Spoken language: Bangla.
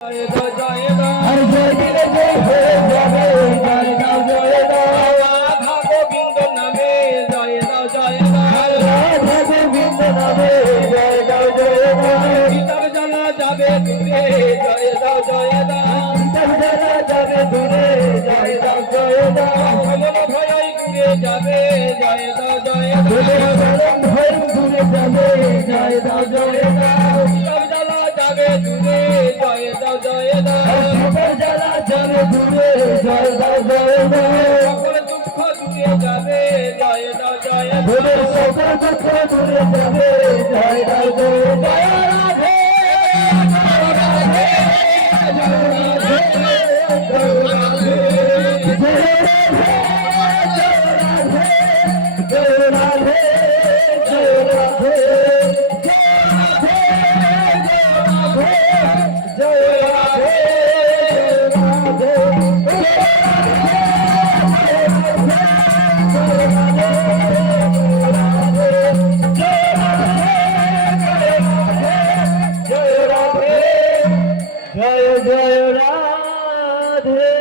हर जय दिले जय हो जावे जय दाओ जय दाओ राधा गोविंद नामे जय दाओ जय दाओ राधा गोविंद नामे जय दाओ जय दाओ सीतार জ্বালা যাবে দূরে জয় দাও জয় দাও सीतार জ্বালা যাবে দূরে জয় দাও জয় দাও ভজন ভয়াই দূরে যাবে জয় দাও জয় দূরে দাও চরণ ভয় দূরে যাবে জয় দাও জয় দাও सीतार জ্বালা যাবে দূরে জয় দাও জয় দাও सीतार জ্বালা যাবে দূরে জয় দাও জয় দাও সকল দুঃখ দূরে যাবে জয় দাও জয় দূরে দাও সকল দুঃখ দূরে যাবে জয় দাও জয় দাও রাধে जय जय राधे